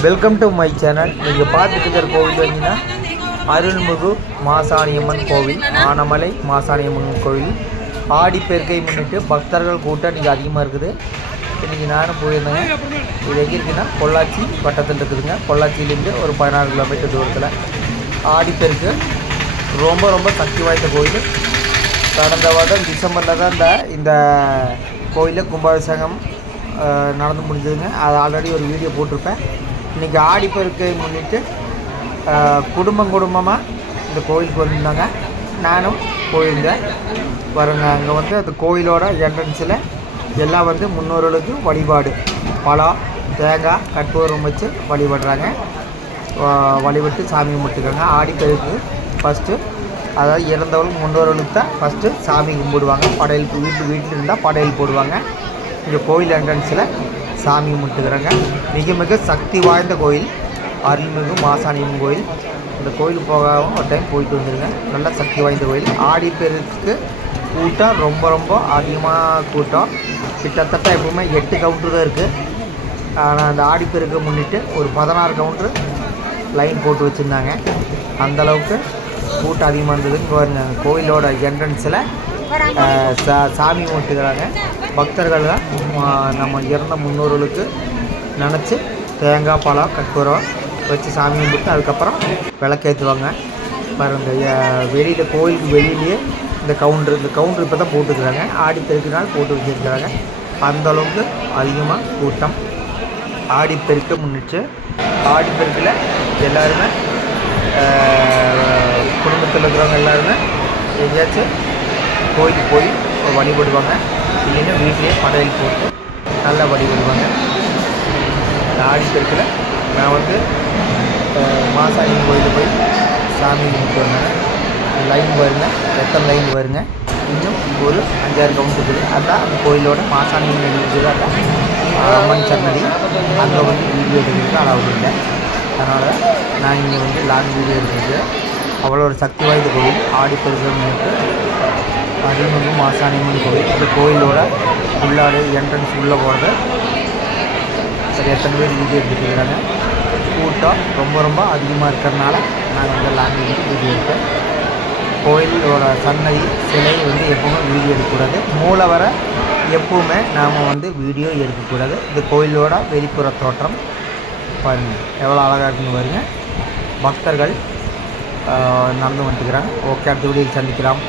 Welcome to my channel நீங்கள் பார்த்துக்கிட்டு இருக்கிற கோவில் பார்த்தீங்கன்னா அருள்மிகு மாசாணியம்மன் கோவில் ஆனமலை மாசாணியம்மன் கோவில். ஆடிப்பெருக்கை முன்னிட்டு பக்தர்கள் கூட்டம் இன்றைக்கி அதிகமாக இருக்குது. இன்றைக்கி நானும் போயிருந்தேங்க இது எங்கே இருக்குன்னா பொள்ளாச்சி வட்டத்தில் இருக்குதுங்க. பொள்ளாச்சியிலேருந்து ஒரு பதினாறு கிலோமீட்டர் தூரத்தில். ஆடிப்பெருக்கு ரொம்ப ரொம்ப சக்தி வாய்ந்த கோயில் கடந்த வருடம் டிசம்பரில் தான் இந்த இந்த கோயிலில் கும்பாபிஷேகம் நடந்து முடிஞ்சதுங்க. அது ஆல்ரெடி ஒரு வீடியோ போட்டிருப்பேன். இன்றைக்கி ஆடிப்பெருக்கை முன்னிட்டு குடும்பம் குடும்பமாக இந்த கோயிலுக்கு வந்திருந்தாங்க. நானும் போயிருந்தேன் வருங்க அங்கே வந்து அந்த கோயிலோட என்ட்ரன்ஸில் எல்லாம் வந்து முன்னோர்களுக்கு வழிபாடு. பழம் தேங்காய் கற்பூரம் வச்சு வழிபடுறாங்க. வ- வழிபட்டு சாமி கும்பிட்டுக்காங்க ஆடிப்பெருக்கு ஃபஸ்ட்டு அதாவது இறந்தவர்கள் முன்னோர்களுக்கு தான் ஃபஸ்ட்டு சாமி கும்பிடுவாங்க. படையல் வீட்டு வீட்டில் இருந்தால் படையல் போடுவாங்க. இங்கே கோயில் என்ட்ரன்ஸில் சாமி கும்பிட்டுக்கிறாங்க. மிக மிக சக்தி வாய்ந்த கோயில். அருள்மிகு மாசாணியம்மன் கோயில். இந்த கோயிலுக்கு போகாமல் ஒரு டைம் போயிட்டு வந்துருங்க. நல்ல சக்தி வாய்ந்த கோயில். ஆடிப்பெருக்கு கூட்டம் ரொம்ப ரொம்ப அதிகமாக கூட்டம். கிட்டத்தட்ட எப்பவுமே எட்டு கவுண்டர் தான் இருக்குது ஆனால் அந்த ஆடிப்பெருக்கு முன்னிட்டு ஒரு பதினாறு கவுண்டரு லைன் போட்டு வச்சுருந்தாங்க. அந்தளவுக்கு கூட்டம் அதிகமாக இருந்தது பாருங்கள் அந்த கோயிலோட என்ட்ரன்ஸில் சா சாமி ஓட்டுகிறாங்க பக்தர்கள் தான். நம்ம இறந்த முன்னோர்களுக்கு நினச்சி தேங்காய் பழம் கற்பூரம் வச்சு சாமி கும்பிட்டு அதுக்கப்புறம் விளக்கேற்றுவாங்க. பாருங்க வெளியில் கோயிலுக்கு வெளியிலேயே இந்த கவுண்டர் இந்த கவுண்டர் இப்போ தான் போட்டுக்கிறாங்க. ஆடி நாள் போட்டு வச்சுருக்கிறாங்க. அந்த அளவுக்கு அதிகமாக கூட்டம். ஆடிப்பெருக்கை முன்னிட்டு ஆடிப்பெருக்கில் எல்லாருமே குடும்பத்தில் இருக்கிறவங்க எல்லாருமே எங்கேயாச்சும் கோயிலுக்கு போய் வழிபடுவாங்க இல்லைன்னா வீட்டிலேயே படையல் போட்டு நல்லா வழிபடுவாங்க இந்த ஆடிப்பெருக்கில் நான் வந்து அஹ், மாசாணி கோயிலுக்கு போய் சாமி கும்பிட்டு வந்தேன் லைன் வருங்க. எத்தனை லைன் வருங்க? இன்னும் ஒரு அஞ்சாறு கவுண்ட் இருக்குது. அதான் அந்த கோயிலோட மாசாணி இருக்குது அதான். அம்மன் சன்னதி. அங்கே வந்து வீடியோ எடுக்கிறதுக்கு அளவு இல்லை. அதனால் நான் இங்கே வந்து லாங் வீடியோ எடுக்கிறது. அவ்வளோ ஒரு சக்தி வாய்ந்த கோயில். ஆடிப்பெருக்கம்னுட்டு அருள்மிகு மாசாணியம்மன் கோயில் இந்த கோயிலோட உள்ளாடு என்ட்ரன்ஸ் உள்ளே போகிறது சரி எத்தனை பேர் வீடியோ எடுத்துக்கிறாங்க கூட்டம் ரொம்ப ரொம்ப அதிகமாக இருக்கிறனால நான் வந்து லாங் வீடியோ எடுப்பேன் கோயிலோட சன்னதி சிலை வந்து எப்பவுமே வீடியோ எடுக்கக்கூடாது. மூலவரை எப்பவுமே நாம் வந்து வீடியோ எடுக்கக்கூடாது. இந்த கோயிலோட வெளிப்புற தோற்றம் பாருங்கள் எவ்வளோ அழகாக இருக்குன்னு பாருங்க. பக்தர்கள் நடந்து வந்துக்கிறாங்க. ஓகே அடுத்த வீடியோ சந்திக்கலாம்.